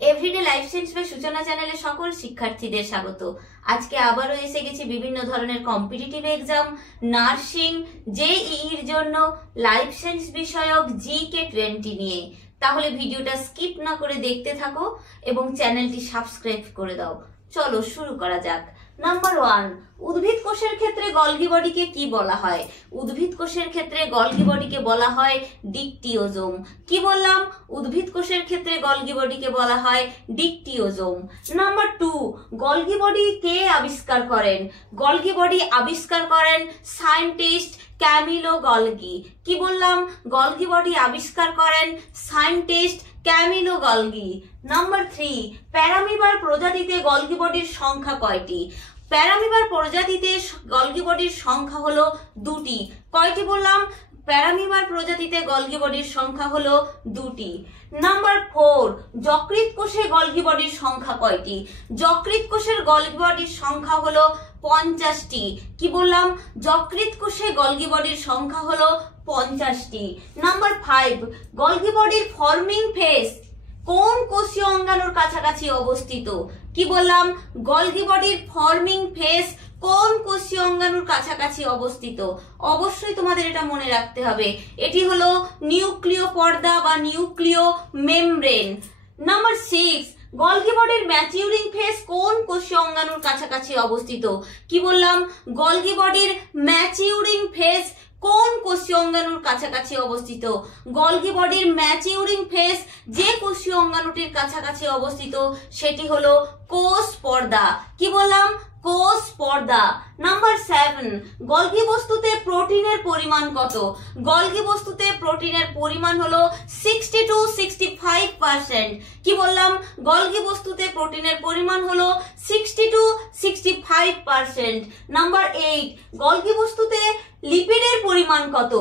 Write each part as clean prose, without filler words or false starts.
Everyday life science by সূচনা চ্যানেলে সকল শিক্ষার্থীদের স্বাগত। আজকে আবারও এসে গেছি বিভিন্ন ধরনের কম্পিটিটিভ এক্সাম, নার্সিং, জেইইর জন্য লাইফ সায়েন্স বিষয়ক জিকে 20 নিয়ে। তাহলে ভিডিওটা স্কিপ না করে দেখতে থাকো এবং চ্যানেলটি সাবস্ক্রাইব করে দাও। চলো শুরু করা যাক। নাম্বার 1, উদ্ভিদ কোষের ক্ষেত্রে গলগি বডিকে কি বলা হয়? উদ্ভিদ কোষের ক্ষেত্রে গলগি বডিকে বলা হয় ডিকটিওজোম। কি বললাম? উদ্ভিদ কোষের ক্ষেত্রে গলগি বডিকে বলা হয় ডিকটিওজোম। নাম্বার 2, গলগি বডি কে আবিষ্কার করেন? গলগি বডি আবিষ্কার করেন সায়েন্টিস্ট ক্যামিলো গলগি। কি বললাম? গলগি বডি আবিষ্কার করেন সায়েন্টিস্ট ক্যামিলো গলগি। নাম্বার 3, প্যারামিবার প্রজাতিতে গলগি বডির সংখ্যা কয়টি? প্যারামিবার প্রজাতিতে গলগি বডির সংখ্যা হলো 2টি। কয়টি বললাম? প্যারামিবার প্রজাতিতে গলগি বডির সংখ্যা হলো 2টি। নাম্বার 4, যকৃৎ কোষে গলগি বডির সংখ্যা কয়টি? যকৃৎ কোষের গলগি বডির সংখ্যা হলো 50টি। কি বললাম? যকৃৎ কোষে গলগি বডির সংখ্যা হলো 50টি। নাম্বার 5, গলগি বডির ফর্মিং ফেস কোন কোষীয় অঙ্গাণুর কাছাকাছি অবস্থিত? কি বললাম? গলগি বডির ফর্মিং ফেস কোন কোষীয় অঙ্গাণুর কাছাকাছি অবস্থিত? অবশ্যই তোমাদের এটা মনে রাখতে হবে। এটি হলো নিউক্লিয় পর্দা বা নিউক্লিয় মেমব্রেন। নাম্বার 6, গলগি বডির ম্যাচিউরিং ফেস কোন কোষীয় অঙ্গাণুর কাছাকাছি অবস্থিত? কি বললাম? গলগি বডির ম্যাচিউরিং ফেস কোন কোষীয় অঙ্গাণুর কাছাকাছি অবস্থিত? গলগি বডির ম্যাচিউরিং ফেস যে কোষীয় অঙ্গাণুটির কাছাকাছি অবস্থিত সেটি হলো কোষ পর্দা। কি বললাম? কোষ পর্দা। নাম্বার 7, গলগি বস্তুতে প্রোটিনের পরিমাণ কত? গলগি বস্তুতে প্রোটিনের পরিমাণ হলো 60 to 65%। কি বললাম? গলগি বস্তুতে প্রোটিনের পরিমাণ হলো 60 to 65%। নাম্বার 8, গলগি বস্তুতে লিপিডের পরিমাণ কত?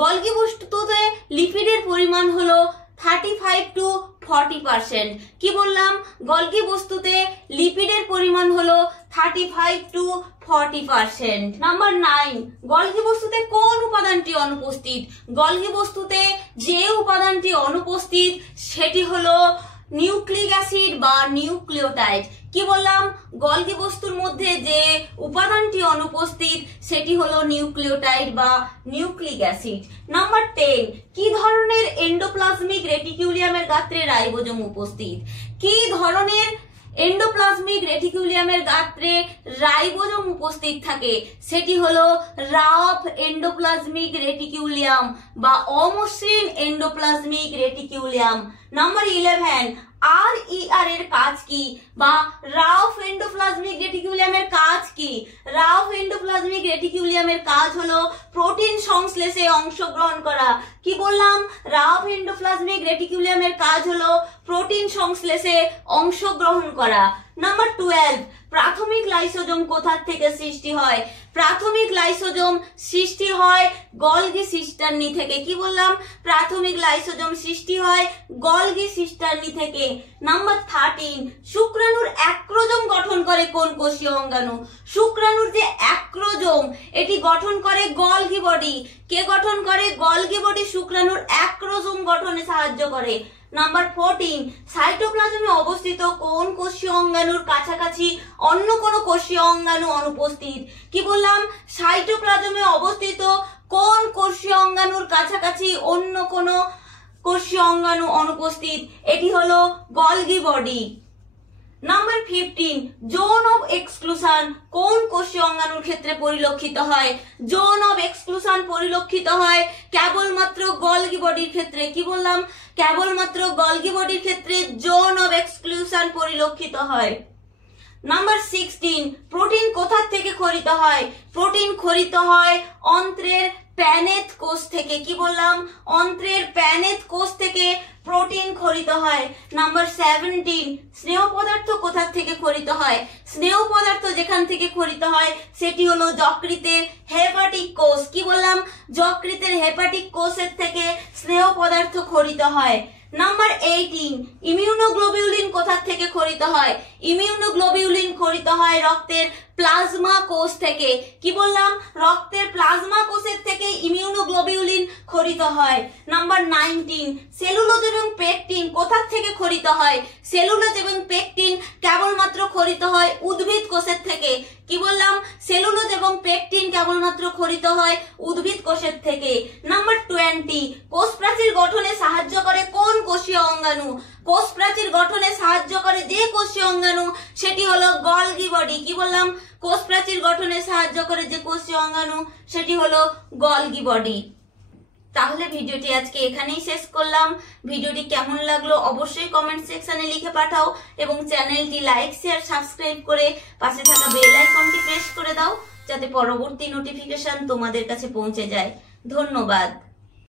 গলগি বস্তুতে লিপিডের পরিমাণ হলো 35 to 40%। কি বললাম? গলগি বস্তুতে লিপিডের পরিমাণ হলো 35 to 40%। নাম্বার 9, গলগি বস্তুতে কোন উপাদানটি অনুপস্থিত? গলগি বস্তুতে যে উপাদানটি অনুপস্থিত সেটি হলো নিউক্লিক অ্যাসিড বা নিউক্লিওটাইড। কি বললাম? গলগি বস্তুর মধ্যে যে উপাদানটি অনুপস্থিত সেটি হলো নিউক্লিওটাইড বা নিউক্লিক অ্যাসিড। নাম্বার 10, কি ধরনের এন্ডোপ্লাজমিক রেটিকুলিয়ামের গাত্রে রাইবোজোম উপস্থিত? কি ধরনের এন্ডোপ্লাজমিক রেটিকুলিয়ামের গাত্রে রাইবোজোম উপস্থিত থাকে? সেটি হলো রাফ এন্ডোপ্লাজমিক রেটিকুলিয়াম বা অমসৃণ এন্ডোপ্লাজমিক রেটিকুলিয়াম। নাম্বার 11, RER এর কাজ কি বা রাফ এন্ডোপ্লাজমিক রেটিকুলিয়ামের কাজ কি? রাফ এন্ডোপ্লাজমিক রেটিকুলিয়ামের কাজ হলো প্রোটিন সংশ্লেষে অংশগ্রহণ করা। কি বললাম? রাফ এন্ডোপ্লাজমিক রেটিকুলিয়ামের কাজ হলো প্রোটিন সংশ্লেষে অংশগ্রহণ করা। নাম্বার 12, প্রাথমিক লাইসোজোম কোথা থেকে সৃষ্টি হয়? প্রাথমিক লাইসোজোম সৃষ্টি হয় গলগি সিস্টার্নি থেকে। কি বললাম? প্রাথমিক লাইসোজোম সৃষ্টি হয় গলগি সিস্টার্নি থেকে। নাম্বার 13, শুক্রাণুর অ্যাক্রোজোম গঠন করে কোন কোষীয় অঙ্গাণু? শুক্রাণুর যে অ্যাক্রোজোম এটি গঠন করে গলগি বডি। কে গঠন করে? গলগি বডি শুক্রাণুর অ্যাক্রোজোম গঠনে সাহায্য করে। নাম্বার 14, সাইটোপ্লাজমে অবস্থিত কোন কোষীয় অঙ্গাণুর কাছাকাছি অন্য কোন কোষীয় অঙ্গাণু অনুপস্থিত? কি বললাম? সাইটোপ্লাজমে অবস্থিত কোন কোষীয় অঙ্গাণুর কাছাকাছি অন্য কোন কোষীয় অঙ্গাণু অনুপস্থিত? এটি হলো Golgi body. Number 15, zone of exclusion কোন কোষীয় অঙ্গাণুর ক্ষেত্রে পরিলক্ষিত হয়? জোন অফ এক্সক্লুশন পরিলক্ষিত হয় কেবলমাত্র গলগি বডির ক্ষেত্রে। কি বললাম? কেবলমাত্র গলগি বডির ক্ষেত্রে জোন অফ এক্সক্লুশন পরিলক্ষিত হয়। নাম্বার 16, প্রোটিন কোথা থেকে খরিত হয়? প্রোটিন খরিত হয় অন্ত্রের প্যানেথ কোষ থেকে। কি বললাম? অন্ত্রের প্যানেথ কোষ থেকে প্রোটিন খরিত হয়। নাম্বার 17, স্নেহ পদার্থ কোথা থেকে খরিত হয়? স্নেহ পদার্থ যেখান থেকে খরিত হয় সেটি হলো যকৃতের হেপাটিক কোষ। কি বললাম? যকৃতের হেপাটিক কোষের থেকে স্নেহ পদার্থ খরিত হয়। নাম্বার 18, ইমিউনোগ্লোবিউলিন কোথা থেকে খরিত হয়? ইমিউনোগ্লোবিউলিন খরিত হয় রক্তের প্লাজমা কোষ থেকে। কি বললাম? রক্তের প্লাজমা কোষের থেকে ইমিউনোগ্লোবিউলিন খরিত হয়। নাম্বার 19, সেলুলোজ এবং পেকটিন কোথা থেকে খরিত হয়? সেলুলোজ এবং পেকটিন কেবলমাত্র খরিত হয় উদ্ভিদ কোষের থেকে। কি বললাম? সেলুলোজ এবং পেকটিন কেবলমাত্র খরিত হয় উদ্ভিদ কোষের থেকে। নাম্বার 20, কোষ প্রাচীর গঠনে সাহায্য করে কোন কোষীয় অঙ্গাণু? কোষ প্রাচীর গঠনে সাহায্য করে যে কোষীয় অঙ্গাণু সেটি হলো গলগি বডি। কি বললাম? কোষ প্রাচীর গঠনে সাহায্য করে যে কোষীয় অঙ্গাণু সেটি হলো গলগি বডি। তাহলে ভিডিওটি আজকে এখানেই শেষ করলাম। ভিডিওটি কেমন লাগলো অবশ্যই কমেন্ট সেকশনে লিখে পাঠাও এবং চ্যানেলটি লাইক, শেয়ার, সাবস্ক্রাইব করে পাশে থাকা বেল আইকনটি প্রেস করে দাও যাতে পরবর্তী নোটিফিকেশন তোমাদের কাছে পৌঁছে যায়। ধন্যবাদ।